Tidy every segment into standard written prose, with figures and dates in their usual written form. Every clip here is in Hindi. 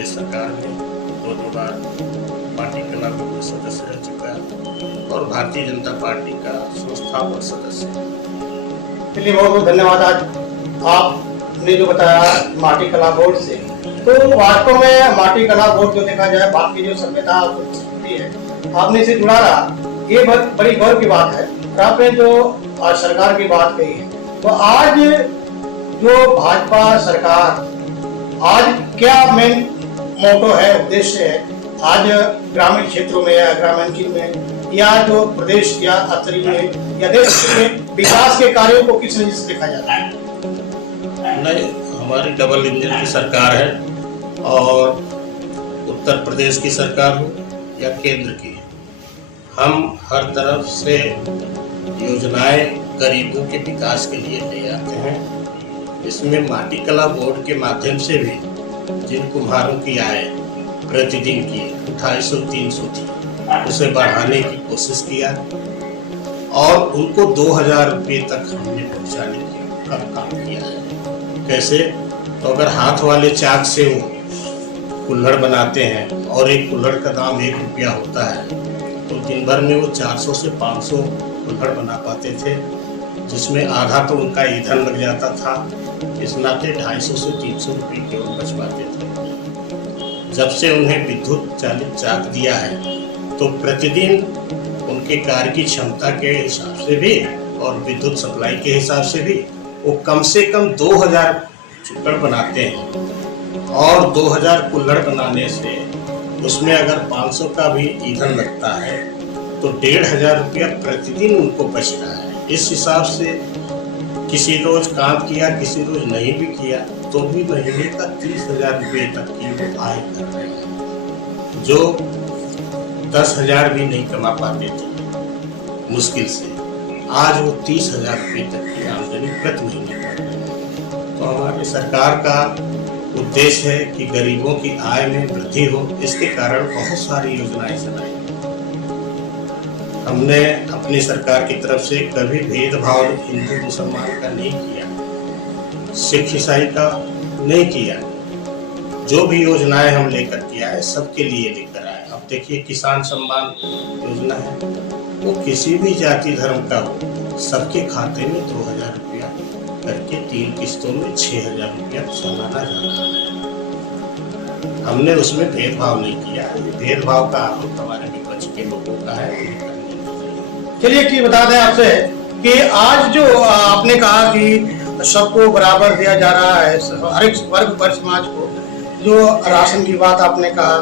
प्रदेश सरकार में 2 बार पार्टी कला बोर्ड में सदस्य रह चुका और भारतीय जनता पार्टी का संस्थापक सदस्य। चलिए, बहुत बहुत धन्यवाद। आज आपने जो बताया माटी कला बोर्ड से, तो वास्तव में माटी कला बोर्ड जो देखा जाए भारत की जो सभ्यता संस्कृति है, आपने इसे जुड़ा रहा, ये बड़ी गौरव की बात है। आपने जो आज सरकार की बात कही है, तो आज जो भाजपा सरकार आज क्या मेन मोटो है, उद्देश्य है आज ग्रामीण क्षेत्रों में या ग्रामांचल में या जो प्रदेश या स्तरीय में या देश में विकास के कार्यों को किस नजर से देखा जाता है? नहीं, हमारी डबल इंजन की सरकार है और उत्तर प्रदेश की सरकार हो या केंद्र की, हम हर तरफ से योजनाएं गरीबों के विकास के लिए ले आते हैं। इसमें माटी कला बोर्ड के माध्यम से भी जिन कुम्हारों की आय प्रतिदिन की 250-300 थी, उसे बढ़ाने की कोशिश किया और उनको 2000 रुपये तक हमने पहुंचाने का काम किया है। कैसे? तो अगर हाथ वाले चाक से वो कुल्हड़ बनाते हैं और एक कुल्हड़ का दाम 1 रुपया होता है, तो दिन भर में वो 400 से 500 कुल्हड़ बना पाते थे, जिसमें आधा तो उनका ईंधन लग जाता था। इस नाते 250 से 300 रुपये केवल बच पाते थे। जब से उन्हें विद्युत चालित चाक दिया है, तो प्रतिदिन उनके कार्य की क्षमता के हिसाब से भी और विद्युत सप्लाई के हिसाब से भी वो कम से कम 2000 कुल्हड़ बनाते हैं और 2000 कुल्हड़ बनाने से उसमें अगर 500 का भी ईंधन लगता है तो 1500 रुपया प्रतिदिन उनको बच रहा है। इस हिसाब से किसी रोज काम किया, किसी रोज नहीं भी किया, तो भी महीने का 30,000 रुपये तक की वो आय कर रहे हैं, जो 10,000 भी नहीं कमा पाते थे मुश्किल से। आज वो 30,000 रुपये तक की आमदनी प्रति महीने कर रहे हैं। तो हमारी सरकार का उद्देश्य है कि गरीबों की आय में वृद्धि हो। इसके कारण बहुत सारी योजनाएं चलाई। हमने अपनी सरकार की तरफ से कभी भेदभाव हिंदू मुसलमान का नहीं किया, सिख ईसाई का नहीं किया। जो भी योजनाएं हम लेकर के आए सबके लिए लेकर आए। अब देखिए, किसान सम्मान योजना है, वो किसी भी जाति धर्म का हो, सबके खाते में 2000 रुपया करके 3 किस्तों में 6000 रुपया सालाना जा रहा है। हमने उसमें भेदभाव नहीं किया। ये भेदभाव का आरोप हमारे विपक्ष के लोगों का है। चलिए, कि बता दें आपसे कि आज जो आपने कहा कि सबको बराबर दिया जा रहा है, हर एक वर्ग पर समाज को, जो राशन की बात आपने कहा,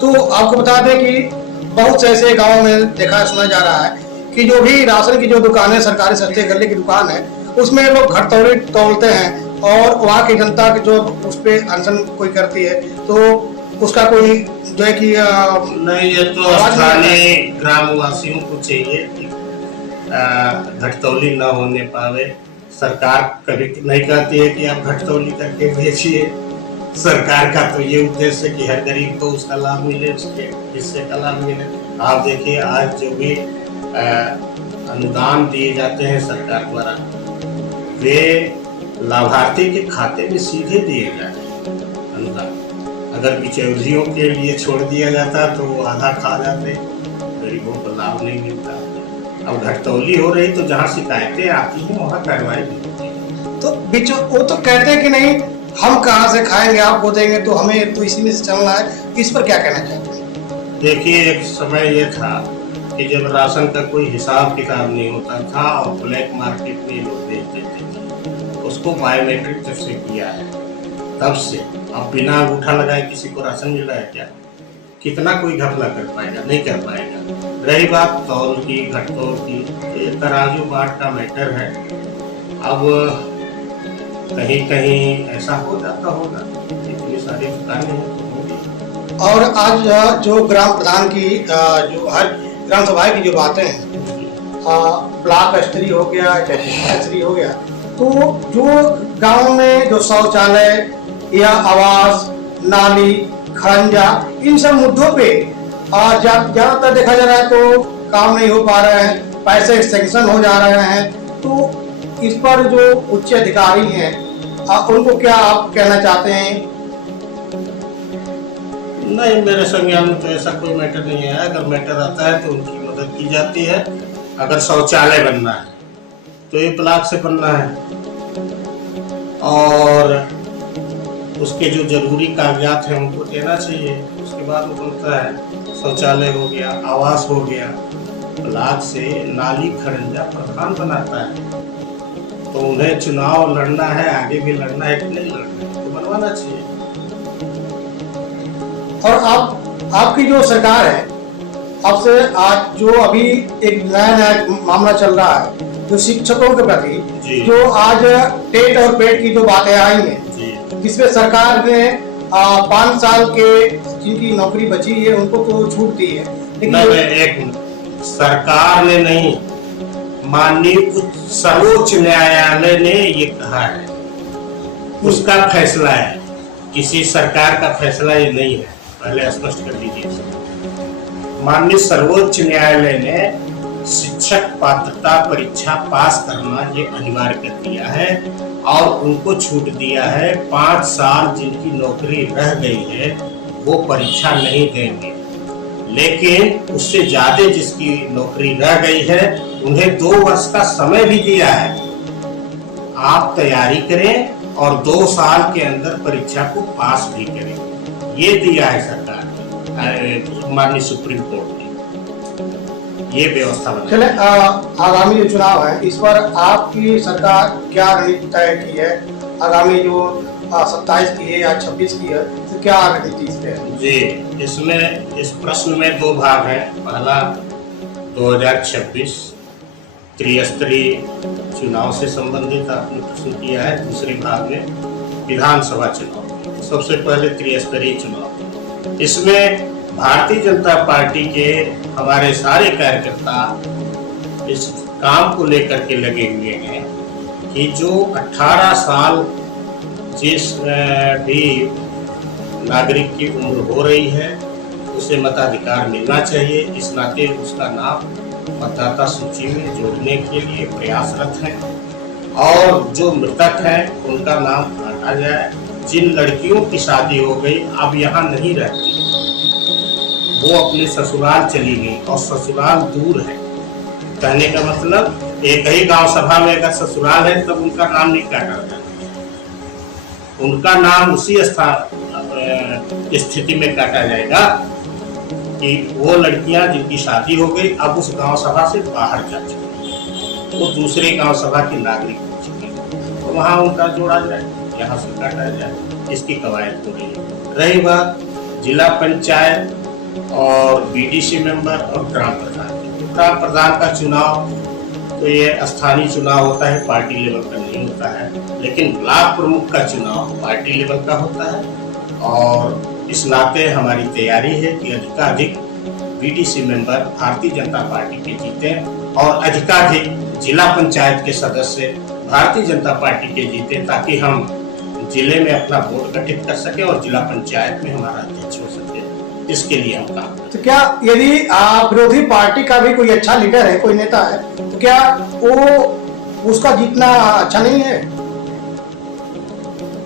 तो आपको बता दें कि बहुत से ऐसे गाँव में देखा सुना जा रहा है कि जो भी राशन की जो दुकान है, सरकारी सस्ते गले की दुकान है, उसमें लोग घटतौली तौलते हैं और वहाँ की जनता की जो उस पर अनशन कोई करती है, तो उसका कोई जो है कि नहीं, ये तो स्थानीय ग्रामवासियों को चाहिए कि घटतौली न होने पावे। सरकार कभी नहीं कहती है कि आप घटतौली करके बेचिए। सरकार का तो ये उद्देश्य है कि हर गरीब को उसका लाभ मिले, उसके हिस्से का लाभ मिले। आप देखिए, आज जो भी अनुदान दिए जाते हैं सरकार द्वारा, वे लाभार्थी के खाते में सीधे दिए जाते हैं अनुदान। अगर बिचौलियों के लिए छोड़ दिया जाता तो वो आधा खा जाते, गरीबों को लाभ नहीं मिलता। अब घटतौली हो रही तो जहाँ शिकायतें आती हैं वहाँ कार्रवाई भी होती है। तो वो तो कहते हैं कि नहीं, हम कहाँ से खाएंगे, आपको देंगे, तो हमें तो इसी में से चलना है। इस पर क्या कहना चाहते हैं? देखिए, एक समय ये था कि जब राशन का कोई हिसाब किताब नहीं होता था और ब्लैक मार्केट में लोग बेच देते थे, उसको बायोमेट्रिक जब से किया है तब से अब बिना अंगूठा लगाए किसी को राशन मिल रहा है क्या? कितना कोई घपला कर पाएगा? नहीं कर पाएगा। रही बात तौल की, घटतौल की, ये तराजू बाट का मैटर है। अब कहीं कहीं ऐसा हो जाता होगा, इतनी सारी दुकानें होंगी। और आज जो ग्राम प्रधान की जो हर ग्राम सभा की जो बातें हैं, ब्लॉक स्तरीय हो गया, स्तरीय हो गया, तो जो गांव में जो शौचालय या आवास, नाली, खरंजा, इन सब मुद्दों पे ज्यादातर देखा जा रहा है तो काम नहीं हो पा रहे हैं, पैसे सैंक्शन हो जा रहे हैं। तो इस पर जो उच्च अधिकारी हैं, उनको क्या आप कहना चाहते हैं? नहीं, मेरे संज्ञान में तो ऐसा कोई मैटर नहीं है। अगर मैटर आता है तो उनकी मदद की जाती है। अगर शौचालय बनना है तो 1 लाख से बनना है, और उसके जो जरूरी कागजात हैं उनको देना चाहिए, उसके बाद वो बनता है। शौचालय हो गया, आवास हो गया, ब्लॉक से नाली खरंजा प्रधान बनाता है, तो उन्हें चुनाव लड़ना है, आगे भी लड़ना है कि नहीं लड़ना है, तो बनवाना चाहिए। और आपकी जो सरकार है, आपसे आज जो अभी एक नया मामला चल रहा है जो शिक्षकों के प्रति, जो आज टेट और पेट की जो बातें आई हैं, जिसमें सरकार ने 5 साल के जिनकी नौकरी बची है उनको तो छूट दी है, लेकिन एक सरकार ने नहीं, माननीय सर्वोच्च न्यायालय ने ये कहा है, उसका फैसला है, किसी सरकार का फैसला ये नहीं है, पहले स्पष्ट कर दीजिए। माननीय सर्वोच्च न्यायालय ने शिक्षक पात्रता परीक्षा पास करना ये अनिवार्य कर दिया है और उनको छूट दिया है। 5 साल जिनकी नौकरी रह गई है वो परीक्षा नहीं देंगे, लेकिन उससे ज्यादा जिसकी नौकरी रह गई है उन्हें 2 वर्ष का समय भी दिया है। आप तैयारी करें और 2 साल के अंदर परीक्षा को पास भी करें, ये दिया है सरकार ने, माननीय सुप्रीम कोर्ट ने ये व्यवस्था बनाई। चले, आगामी जो चुनाव है इस पर आपकी सरकार क्या रणनीति तय की है? आगामी जो 27 की है या 26 की है, तो क्या रणनीति इस पे है? जी, इसमें इस प्रश्न में 2 भाग हैं। पहला 2026 त्रिस्तरीय चुनाव से संबंधित आपने प्रश्न किया है। दूसरे भाग में विधानसभा चुनाव। सबसे पहले त्रिस्तरीय चुनाव, इसमें भारतीय जनता पार्टी के हमारे सारे कार्यकर्ता इस काम को लेकर के लगे हुए हैं कि जो 18 साल जिस भी नागरिक की उम्र हो रही है उसे मताधिकार मिलना चाहिए। इस नाते उसका नाम मतदाता सूची में जोड़ने के लिए प्रयासरत हैं, और जो मृतक हैं उनका नाम हटा जाए। जिन लड़कियों की शादी हो गई अब यहाँ नहीं रहती, वो अपने ससुराल चली गई और ससुराल दूर है, कहने का मतलब एक ही गांव सभा में अगर ससुराल है तब उनका नाम नहीं काटा जाता, उनका नाम उसी स्थिति में काटा जाएगा कि वो लड़कियां जिनकी शादी हो गई अब उस गांव सभा से बाहर जा चुकी, वो दूसरे गांव सभा की नागरिक हो चुकी, तो वहां उनका जोड़ा जाए, यहाँ से काटा जाए, इसकी कवायद हो रही है। रही बात जिला पंचायत और बीडीसी मेंबर और ग्राम प्रधान का चुनाव, तो ये स्थानीय चुनाव होता है, पार्टी लेवल का नहीं होता है, लेकिन ब्लॉक प्रमुख का चुनाव पार्टी लेवल का होता है। और इस नाते हमारी तैयारी है कि अधिकाधिक BDC member Bharatiya Janata party के जीते और अधिकाधिक जिला पंचायत के सदस्य भारतीय जनता पार्टी के जीते, ताकि हम जिले में अपना बोर्ड गठित कर सके और जिला पंचायत में हमारा अध्यक्ष हो सके। इसके लिए हम काम करते। तो क्या यदि विरोधी पार्टी का भी कोई अच्छा लीडर है, कोई नेता है, तो क्या वो उसका जीतना अच्छा नहीं है?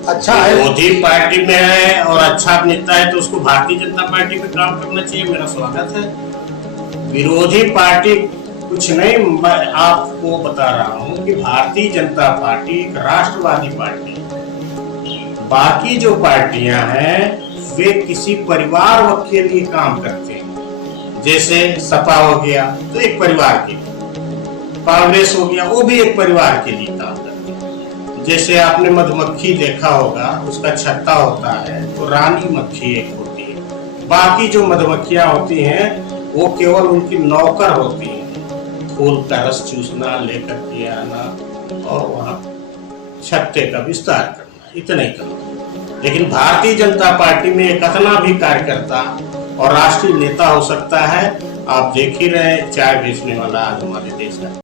अच्छा है, विरोधी पार्टी में है और अच्छा नेता है तो उसको भारतीय जनता पार्टी में काम करना चाहिए। मेरा स्वागत है। विरोधी पार्टी कुछ नहीं, मैं आपको बता रहा हूँ कि भारतीय जनता पार्टी एक राष्ट्रवादी पार्टी, बाकी जो पार्टियां हैं वे किसी परिवार के लिए काम करते हैं। जैसे सपा हो गया तो एक परिवार के लिए, कांग्रेस हो गया वो भी एक परिवार के लिए काम करते हैं। जैसे आपने मधुमक्खी देखा होगा, उसका छत्ता होता है तो रानी मक्खी एक होती है, बाकी जो मधुमक्खियां होती हैं वो केवल उनकी नौकर होती हैं, फूल का रस चूसना, लेकर के आना और वहाँ छत्ते का विस्तार करना, इतना ही करना। लेकिन भारतीय जनता पार्टी में एक इतना भी कार्यकर्ता और राष्ट्रीय नेता हो सकता है। आप देख ही रहे चाय बेचने वाला आज हमारे देश का